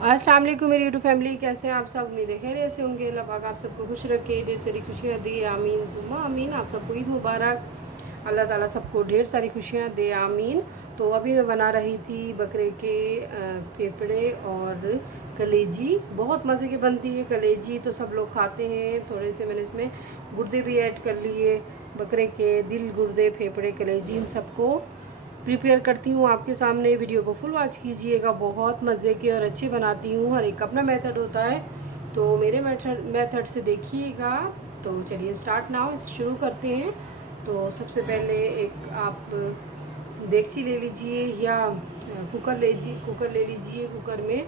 अस्सलाम वालेकुम मेरी यूट्यूब फैमिली, कैसे हैं आप सब। उम्मीद है खैरियत से होंगे। अल्लाह पाक आप सबको खुश रखे, ढेर सारी खुशियाँ दे, आमीन सुम्मा आमीन। आप सबको ईद मुबारक। अल्लाह ताला सबको ढेर सारी खुशियाँ दे, आमीन। तो अभी मैं बना रही थी बकरे के फेफड़े और कलेजी। बहुत मज़े की बनती है कलेजी, तो सब लोग खाते हैं। थोड़े से मैंने इसमें गुर्दे भी ऐड कर लिए, बकरे के दिल, गुर्दे, फेफड़े, कलेजी, इन सबको प्रिपेयर करती हूँ आपके सामने। वीडियो को फुल वॉच कीजिएगा, बहुत मज़े की और अच्छी बनाती हूँ। हर एक का अपना मेथड होता है, तो मेरे मेथड से देखिएगा। तो चलिए स्टार्ट नाउ, शुरू करते हैं। तो सबसे पहले एक आप देगची ले लीजिए या कुकर ले लीजिए। कुकर में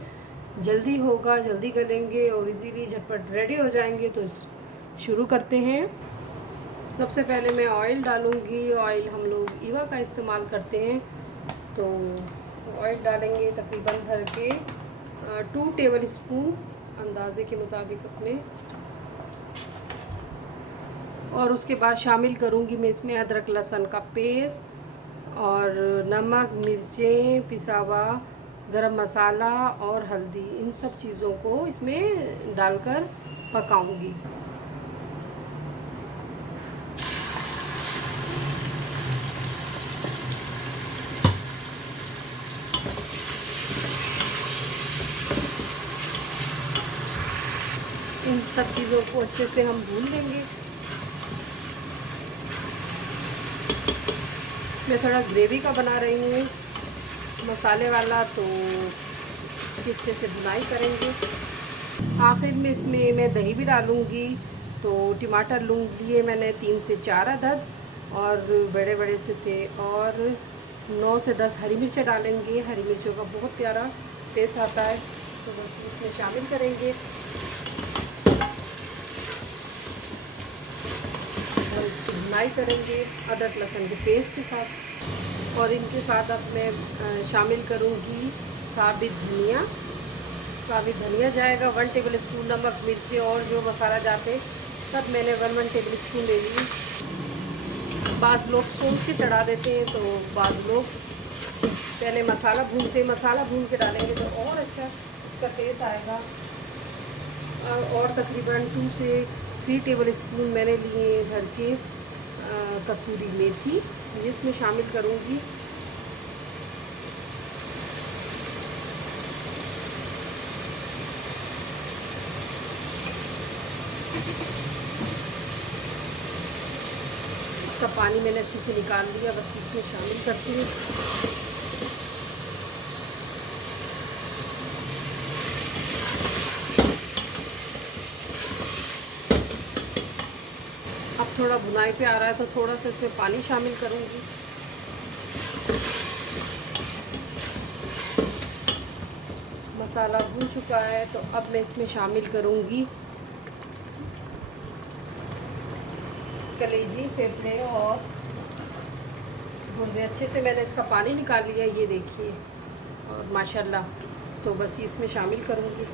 जल्दी होगा, जल्दी गलेंगे और इजीली झटपट रेडी हो जाएंगे। तो शुरू करते हैं। सबसे पहले मैं ऑयल डालूँगी। ऑयल हम लोग ईवा का इस्तेमाल करते हैं, तो ऑयल डालेंगे तकरीबन भर के 2 टेबल स्पून अंदाज़े के मुताबिक अपने। और उसके बाद शामिल करूँगी मैं इसमें अदरक लहसुन का पेस्ट और नमक, मिर्चें, पिसा हुआ गरम मसाला और हल्दी। इन सब चीज़ों को इसमें डालकर पकाऊंगी। इन सब चीज़ों को अच्छे से हम भून लेंगे। मैं थोड़ा ग्रेवी का बना रही हूँ, मसाले वाला, तो इसकी अच्छे से भुनाई करेंगे। आखिर में इसमें मैं दही भी डालूँगी। तो टमाटर लिए मैंने 3 से 4 अदद, और बड़े बड़े से थे, और 9 से 10 हरी मिर्चें डालेंगे। हरी मिर्चों का बहुत प्यारा टेस्ट आता है, तो बस इसमें शामिल करेंगे और इसकी भुनाई करेंगे अदरक लहसुन के पेस्ट के साथ। और इनके साथ अब मैं शामिल करूँगी साबित धनिया। साबित धनिया जाएगा 1 टेबल स्पून। नमक, मिर्ची और जो मसाला जाते सब मैंने 1 टेबल स्पून ले ली। बाज़ लोग सोच के चढ़ा देते हैं, तो बाज़ लोग पहले मसाला भून के डालेंगे तो और अच्छा इसका टेस्ट आएगा। और तकरीबन 2 से 3 टेबल स्पून मैंने लिए भर के कसूरी मेथी, जिसमें शामिल करूँगी। इसका पानी मैंने अच्छे से निकाल लिया, बस इसमें शामिल करती हूँ। अब थोड़ा भुनाई पे आ रहा है, तो थोड़ा सा इसमें पानी शामिल करूँगी। मसाला भून चुका है, तो अब मैं इसमें शामिल करूँगी कलेजी, फेफड़े और गुर्दे। अच्छे से मैंने इसका पानी निकाल लिया, ये देखिए, और माशाल्लाह। तो बस इसमें शामिल करूँगी।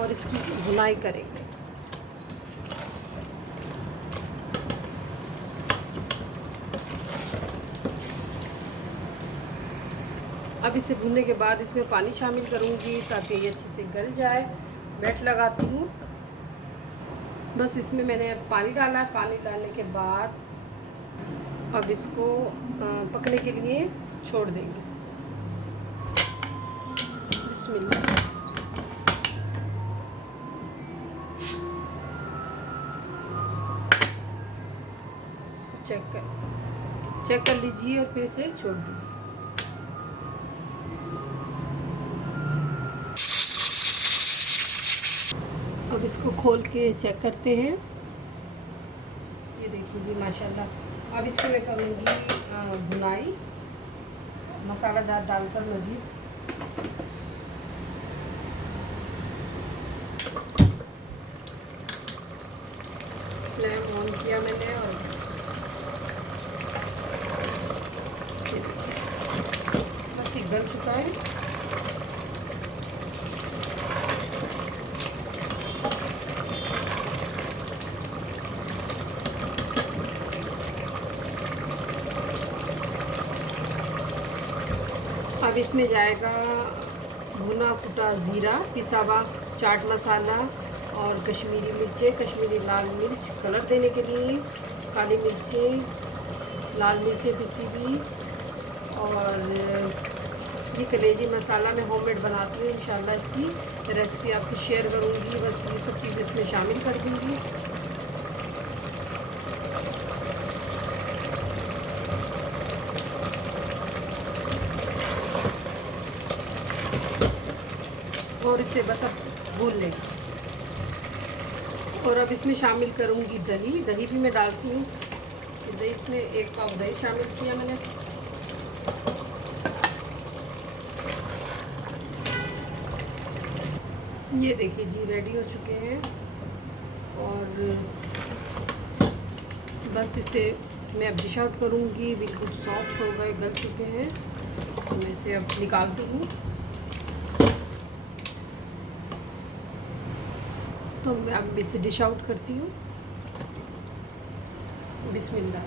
और इसकी भुनाई करेंगे। अब इसे भूनने के बाद इसमें पानी शामिल करूँगी ताकि ये अच्छे से गल जाए। बेट लगाती हूँ। बस इसमें मैंने पानी डाला है। पानी डालने के बाद अब इसको पकने के लिए छोड़ देंगे। बिस्मिल्लाह। चेक कर लीजिए और फिर इसे छोड़ दीजिए। अब इसको खोल के चेक करते हैं। ये देखिए जी, माशाल्लाह। अब इसको मैं करूँगी भुनाई मसाला जार डालकर मज़ीद। फ्लेम ऑन किया मैंने, और बस ये गल चुका है। इसमें जाएगा भुना कुटा ज़ीरा, पिसा हुआ चाट मसाला और कश्मीरी मिर्चें, कश्मीरी लाल मिर्च कलर देने के लिए, काली मिर्चें, लाल मिर्चें पिसी हुई, और ये कलेजी मसाला मैं होममेड बनाती हूँ। इंशाल्लाह इसकी रेसिपी आपसे शेयर करूँगी। बस ये सब चीज़ें इसमें शामिल कर दूँगी। और इसे बस अब भून लेंगे। और अब इसमें शामिल करूँगी दही। दही भी मैं डालती हूँ। सीधे इसमें 1 पाव दही शामिल किया मैंने। ये देखिए जी, रेडी हो चुके हैं। और बस इसे मैं अब डिश आउट करूँगी। बिल्कुल सॉफ्ट हो गए, गल चुके हैं, तो मैं इसे अब निकालती हूँ। तो मैं अब इसे डिश आउट करती हूँ। बिस्मिल्लाह।